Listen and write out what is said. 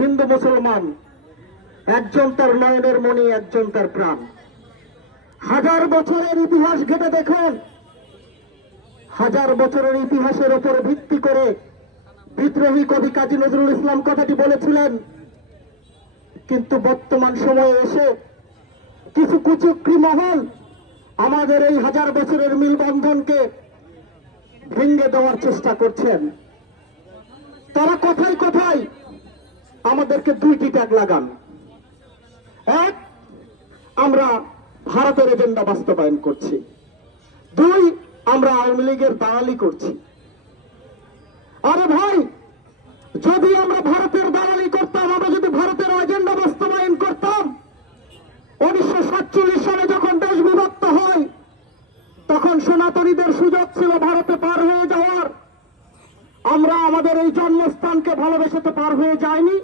হিন্দু মুসলমান, একজন তার নয়নের মণি, একজন তার প্রাণ। 1000 বছরের ইতিহাস ঘেটে দেখুন, 1000 বছরের ইতিহাসের উপর ভিত্তি করে বিদ্রোহী কবি কাজী নজরুল ইসলাম কথাটি বলেছিলেন। কিন্তু বর্তমান সময়ে এসে কিছু কুচক্রী মহল আমাদের এই 1000 বছরের মিলবন্ধনকে ভেঙে দেওয়ার চেষ্টা করছেন। তারা কথায় কথায় আমাদেরকে দুইটি ট্যাগ লাগান। এক, আমরা ভারতের এজেন্ডা বাস্তবায়ন করছি। 2, আমরা আওয়ামী লীগের দালালি করছি। আরে ভাই, যদি আমরা ভারতের দালালি